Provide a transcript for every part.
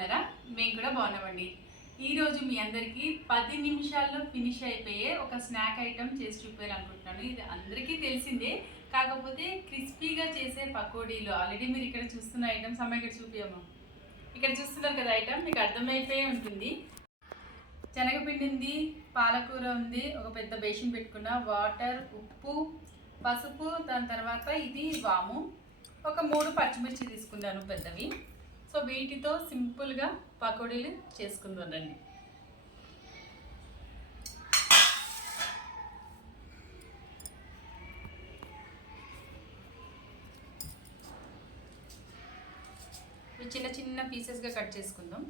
బాగున్నారా? మేము కూడా బాగున్నామండి. ఈరోజు మీ అందరికీ 10 నిమిషాల్లో ఫినిష్ అయిపోయే ఒక స్నాక్ ఐటమ్ చేసి చూపించాలనుకుంటున్నాను. ఇది అందరికీ తెలిసిందే, కాకపోతే క్రిస్పీగా చేసే పకోడీలు. ఆల్రెడీ మీరు ఇక్కడ చూస్తున్న ఐటమ్స్ అమ్మ ఇక్కడ చూపించము. ఇక్కడ చూస్తున్నారు కదా ఐటమ్, మీకు అర్థమైపోయి ఉంటుంది. శనగపిండి ఉంది, పాలకూర ఉంది, ఒక పెద్ద బేషన్ పెట్టుకున్న, వాటర్, ఉప్పు, పసుపు, దాని తర్వాత ఇది వాము, ఒక 3 పచ్చిమిర్చి తీసుకున్నాను పెద్దవి. సో వీటితో సింపుల్గా పకోడీలు చేసుకుందానండి. చిన్న చిన్న పీసెస్గా కట్ చేసుకుందాం.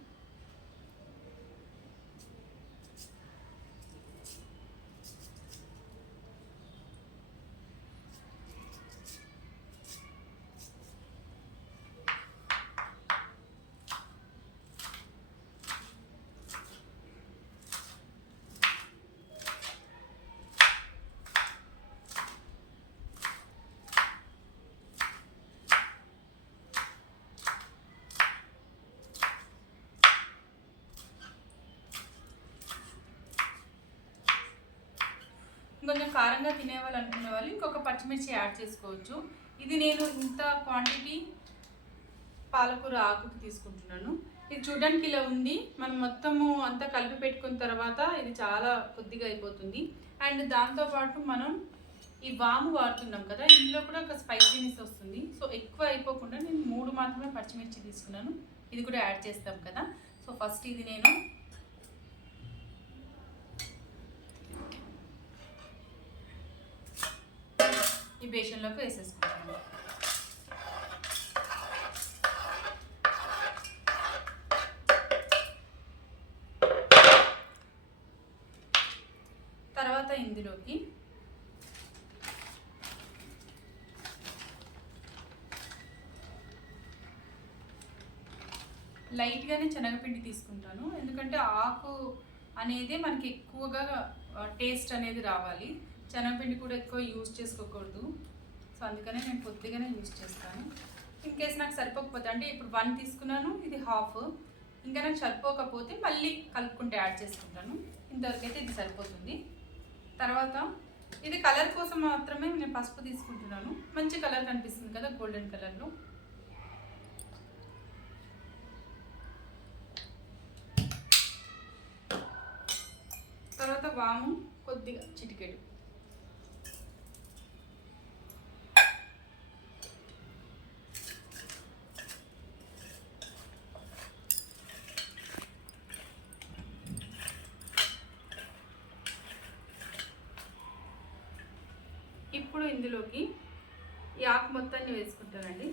కొంచెం కారంగా తినేవాళ్ళు అనుకునే వాళ్ళు ఇంకొక పచ్చిమిర్చి యాడ్ చేసుకోవచ్చు. ఇది నేను ఇంత క్వాంటిటీ పాలకూర ఆకుకి తీసుకుంటున్నాను. ఇది చూడడానికి ఇలా ఉంది, మనం మొత్తము అంతా కలిపి పెట్టుకున్న తర్వాత ఇది చాలా కొద్దిగా అయిపోతుంది. అండ్ దాంతోపాటు మనం ఈ వాము వాడుతున్నాం కదా, ఇందులో కూడా ఒక స్పైసీనెస్ వస్తుంది. సో ఎక్కువ అయిపోకుండా నేను 3 మాత్రమే పచ్చిమిర్చి తీసుకున్నాను. ఇది కూడా యాడ్ చేస్తాం కదా. సో ఫస్ట్ ఇది నేను ఈ బేషన్లోకి వేసేసుకుంటాను. తర్వాత ఇందులోకి లైట్గానే శనగపిండి తీసుకుంటాను, ఎందుకంటే ఆకు అనేది మనకి ఎక్కువగా టేస్ట్ అనేది రావాలి. శనగపిండి కూడా ఎక్కువ యూజ్ చేసుకోకూడదు. సో అందుకనే నేను కొద్దిగానే యూజ్ చేస్తాను. ఇన్ కేస్ నాకు సరిపోకపోతే, అంటే ఇప్పుడు 1 తీసుకున్నాను, ఇది హాఫ్, ఇంకా నాకు సరిపోకపోతే మళ్ళీ కలుపుకుంటే యాడ్ చేసుకుంటాను. ఇంతవరకు అయితే ఇది సరిపోతుంది. తర్వాత ఇది కలర్ కోసం మాత్రమే నేను పసుపు తీసుకుంటున్నాను. మంచి కలర్ కనిపిస్తుంది కదా, గోల్డెన్ కలర్లో. తర్వాత వాము కొద్దిగా చిటికెడు. ఇప్పుడు ఇందులోకి ఈ ఆకు మొత్తాన్ని వేసుకుంటానండి.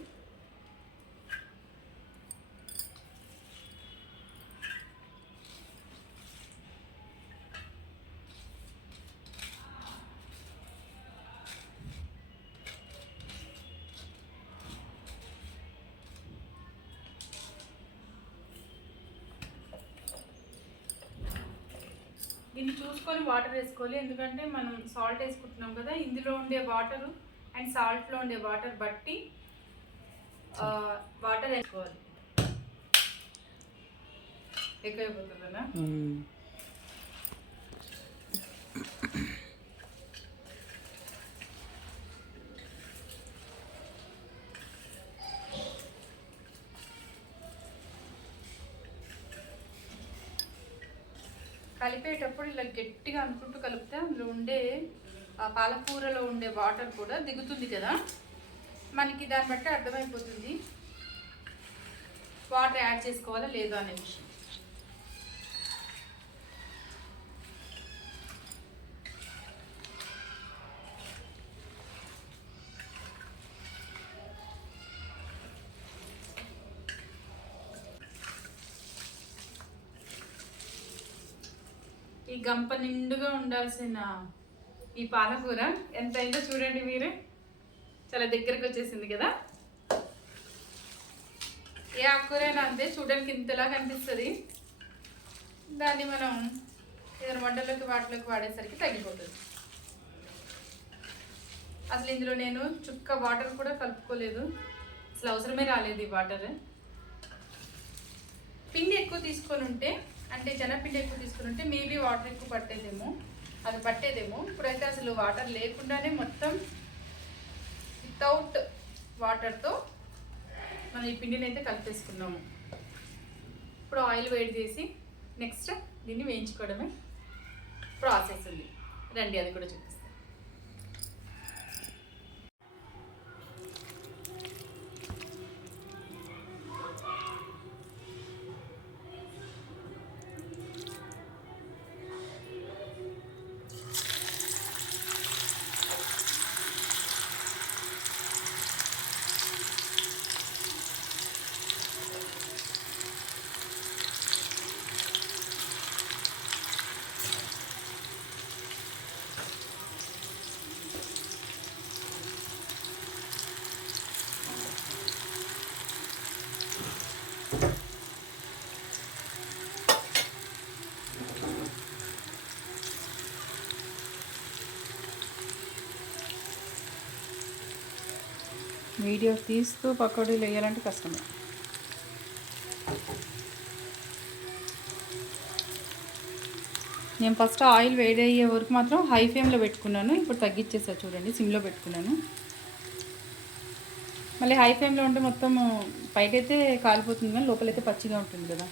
దీన్ని చూసుకొని వాటర్ వేసుకోవాలి, ఎందుకంటే మనం సాల్ట్ వేసుకుంటున్నాం కదా, ఇందులో ఉండే వాటరు అండ్ సాల్ట్లో ఉండే వాటర్ బట్టి వాటర్ వేసుకోవాలి. ఎక్కువైపోతుందా? కలిపేటప్పుడు ఇలా గట్టిగా అనుకుంటూ కలిపితే అందులో ఉండే పాలకూరలో ఉండే వాటర్ కూడా దిగుతుంది కదా, మనకి దాన్ని బట్టి అర్థమైపోతుంది వాటర్ యాడ్ చేసుకోవాలా లేదా అనే విషయం. ఈ గంప నిండుగా ఉండాల్సిన ఈ పాలకూర ఎంత అయిందో చూడండి మీరే, చాలా దగ్గరకు వచ్చేసింది కదా. ఏ ఆకుకూరైనా అంతే, చూడడానికి ఇంతలా కనిపిస్తుంది, దాన్ని మనం ఏదైనా వంటల్లోకి వాటిలోకి వాడేసరికి తగ్గిపోతుంది. అసలు ఇందులో నేను చుక్క వాటర్ కూడా కలుపుకోలేదు, అసలు అవసరమే రాలేదు ఈ వాటర్. పిండి ఎక్కువ తీసుకొని ఉంటే, అంటే శనగపిండి ఎక్కువ తీసుకొని ఉంటే మేబీ వాటర్ ఎక్కువ పట్టేదేమో, అది పట్టేదేమో. ఇప్పుడైతే అసలు వాటర్ లేకుండానే మొత్తం వితౌట్ వాటర్తో మనం ఈ పిండిని అయితే కలిపేసుకున్నాము. ఇప్పుడు ఆయిల్ వేడి చేసి నెక్స్ట్ దీన్ని వేయించుకోవడమే ప్రాసెస్ ఉంది. రండి అది కూడా చూపిస్తాను. వీడియో తీస్తూ పకోడీలు వేయాలంటే కష్టమే. నేను ఫస్ట్ ఆయిల్ వేడి అయ్యే వరకు మాత్రం హై ఫ్లేమ్లో పెట్టుకున్నాను. ఇప్పుడు తగ్గించేసా చూడండి, సిమ్లో పెట్టుకున్నాను. మళ్ళీ హై ఫ్లేమ్లో ఉంటే మొత్తం పైకైతే కాలిపోతుంది కానీ లోపలైతే పచ్చిగా ఉంటుంది కదా.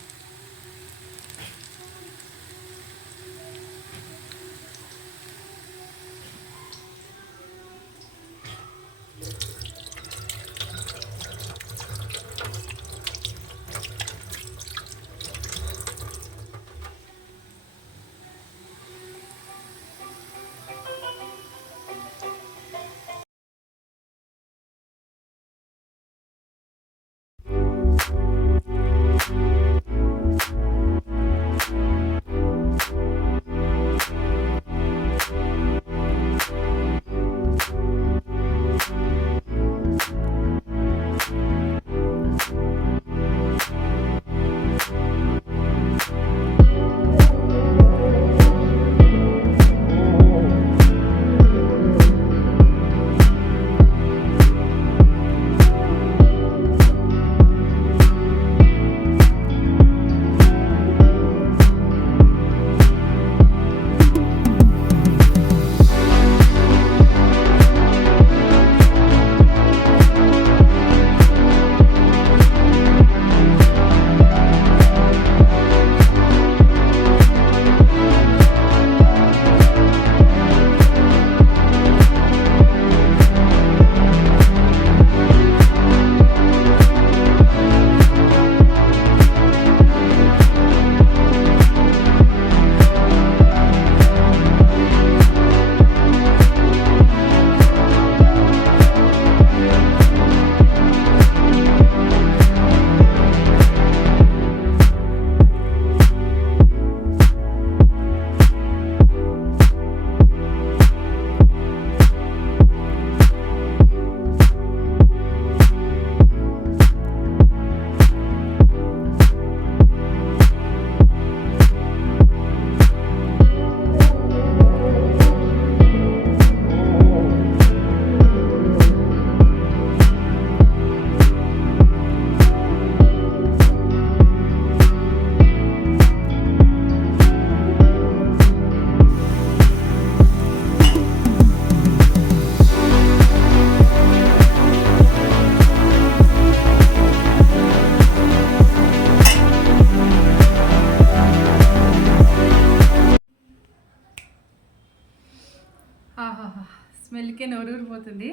స్మెల్కే నోరూరిపోతుంది.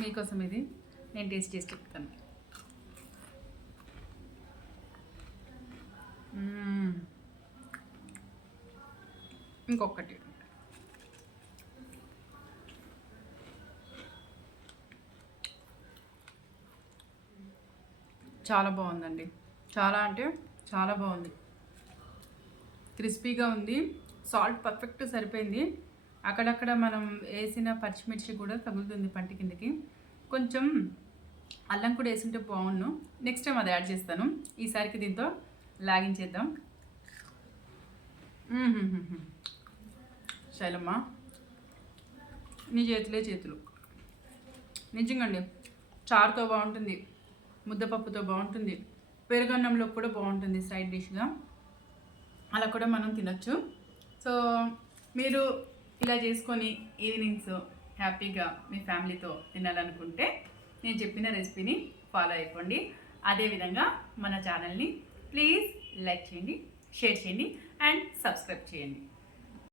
మీకోసం ఇది నేను టేస్ట్ చేసి చెప్తాను. ఇంకొకటి చాలా బాగుందండి. చాలా అంటే చాలా బాగుంది. క్రిస్పీగా ఉంది. సాల్ట్ పర్ఫెక్ట్ సరిపోయింది. అక్కడక్కడ మనం వేసిన పచ్చిమిర్చి కూడా తగులుతుంది పంటి కిందకి. కొంచెం అల్లం కూడా వేసుంటే బాగుండు. నెక్స్ట్ టైం అది యాడ్ చేస్తాను. ఈసారికి దీంతో లాగించేద్దాం. శైలమ్మ నీ చేతులే చేతులు. నిజంగా అండి చారుతో బాగుంటుంది, ముద్దపప్పుతో బాగుంటుంది, పెరుగన్నంలో కూడా బాగుంటుంది సైడ్ డిష్గా, అలా కూడా మనం తినొచ్చు. సో మీరు ఇలా చేసుకొని ఈవినింగ్స్ హ్యాపీగా మీ ఫ్యామిలీతో తినాలనుకుంటే నేను చెప్పిన రెసిపీని ఫాలో అయిపోండి. అదేవిధంగా మన ఛానల్ని ప్లీజ్ లైక్ చేయండి, షేర్ చేయండి అండ్ సబ్స్క్రైబ్ చేయండి.